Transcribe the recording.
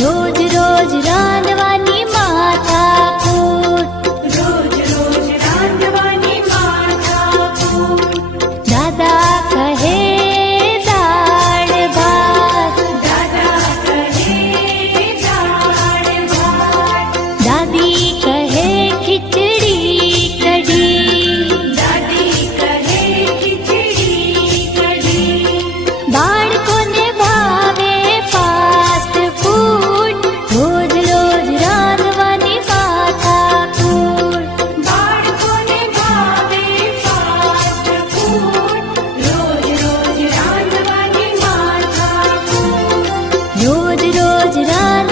રોજ રોજ રાંધવાની માથાકૂટ, રોજ રોજ રાંધવાની માથાકૂટ. દાદા કહે દાળ ભાત, દાદા કહે દાળ ભાત, દાદી કહે ખીચડી કઢી, દાદી કહે ખીચડી કઢી. બાળકોને ભાવે ફાસ્ટ ફૂડ, રોજ રોજ રાંધવાની માથાકૂટ. બાળકોને ભાવે ફાસ્ટ ફૂડ, રોજ રોજ રાંધવાની માથાકૂટ. રોજ રોજ રાંધવાની